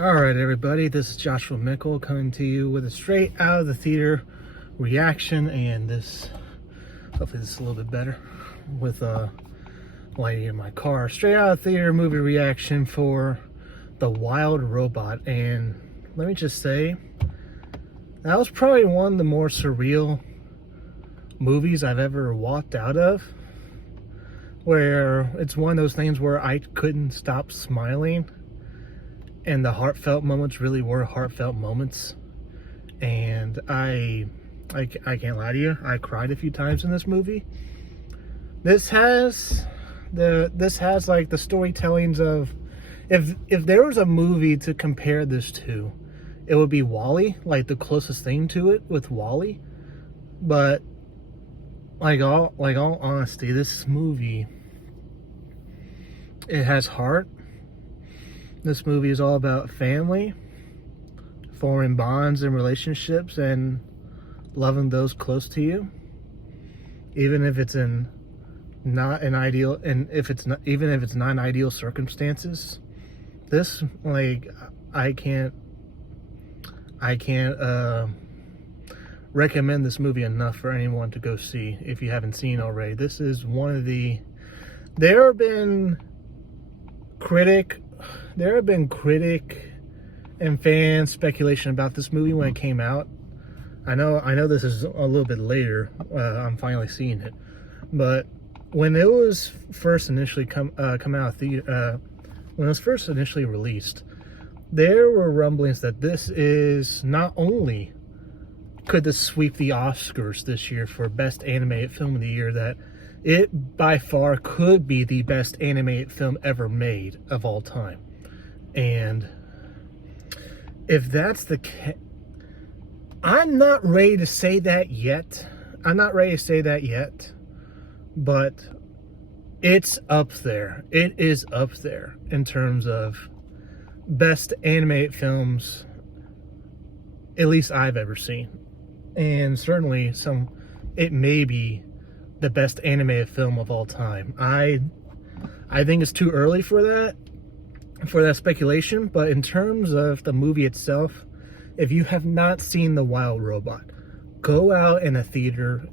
All right, everybody, this is Joshua Mickle coming to you with a straight out of the theater reaction, and hopefully this is a little bit better with lighting in my car. Straight out of theater movie reaction for The Wild Robot, and let me just say, that was probably one of the more surreal movies I've ever walked out of, where it's one of those things where I couldn't stop smiling. And the heartfelt moments really were heartfelt moments. And I can't lie to you, I cried a few times in this movie. This has like the storytellings of, if there was a movie to compare this to, it would be WALL-E, like the closest thing to it with WALL-E. But like all honesty, this movie, it has heart. This movie is all about family, forming bonds and relationships, and loving those close to you, even if it's not an ideal circumstances. This, like, I can't recommend this movie enough for anyone to go see if you haven't seen already. This is one of the, there have been critic and fan speculation about this movie when it came out. I know this is a little bit later. I'm finally seeing it, but when it was first initially come out of theater, when it was first initially released, there were rumblings that this is not only could this sweep the Oscars this year for Best Animated Film of the Year, that it by far could be the best animated film ever made of all time. And if that's the case, I'm not ready to say that yet. But it's up there. It is up there in terms of best animated films, at least I've ever seen. And certainly it may be the best animated film of all time. I think it's too early for that speculation, but in terms of the movie itself, if you have not seen The Wild Robot, go out in a theater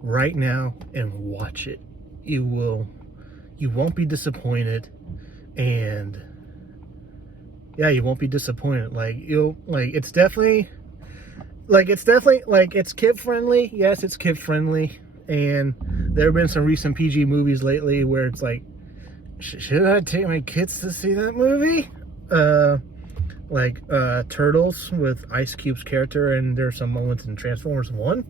right now and watch it. You won't be disappointed, and yeah, you won't be disappointed. It's kid friendly. Yes, it's kid friendly. And there have been some recent PG movies lately where it's like, should I take my kids to see that movie? Turtles with Ice Cube's character, and there's some moments in Transformers 1.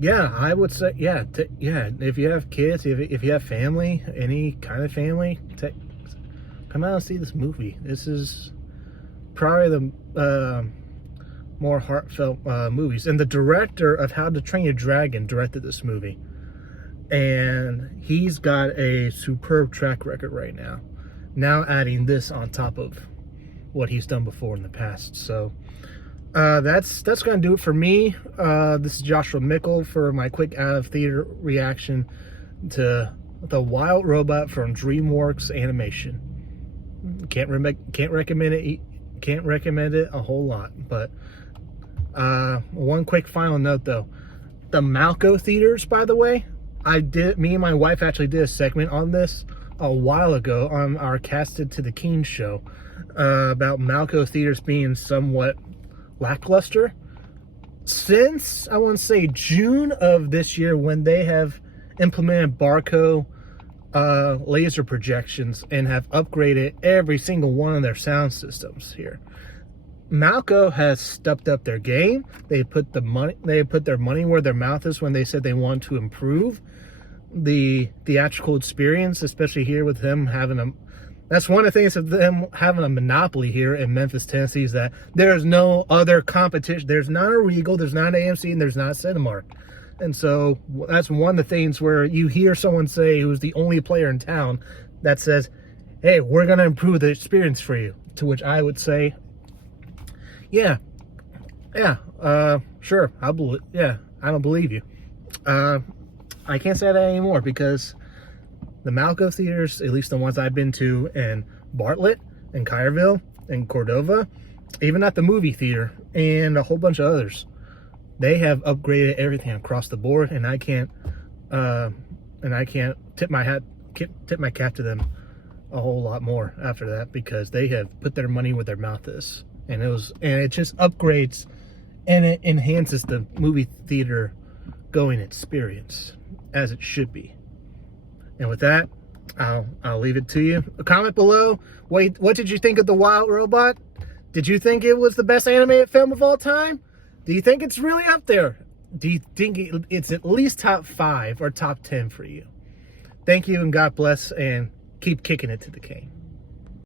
Yeah, I would say, if you have kids, if you have family, any kind of family, come out and see this movie. This is probably the more heartfelt movies. And the director of How to Train Your Dragon directed this movie, and he's got a superb track record right now adding this on top of what he's done before in the past. So that's gonna do it for me. This is Joshua Mickle for my quick out of theater reaction to The Wild Robot from DreamWorks Animation. Can't recommend it a whole lot. But one quick final note though, the Malco theaters, by the way, me and my wife actually did a segment on this a while ago on our Casted to the King show, about Malco theaters being somewhat lackluster. Since, I want to say, June of this year, when they have implemented Barco laser projections and have upgraded every single one of their sound systems here, Malco has stepped up their game. They put their money where their mouth is when they said they want to improve the theatrical experience, especially here with them having that's one of the things of them having a monopoly here in Memphis, Tennessee, is that there's no other competition. There's not a Regal, there's not an AMC, and there's not a Cinemark. And so that's one of the things where you hear someone say, who's the only player in town, that says, hey, we're going to improve the experience for you. To which I would say, yeah, sure, I don't believe you. I can't say that anymore, because the Malco theaters, at least the ones I've been to in Bartlett and Collierville and Cordova, even at the movie theater and a whole bunch of others, they have upgraded everything across the board, and I can't tip my cap to them a whole lot more after that, because they have put their money where their mouth is, and it just upgrades and it enhances the movie theater going experience as it should be. And with that, I'll leave it to you. A comment below. What did you think of The Wild Robot? Did you think it was the best animated film of all time? Do you think it's really up there? Do you think it's at least top 5 or top 10 for you? Thank you, and God bless, and keep kicking it to the king.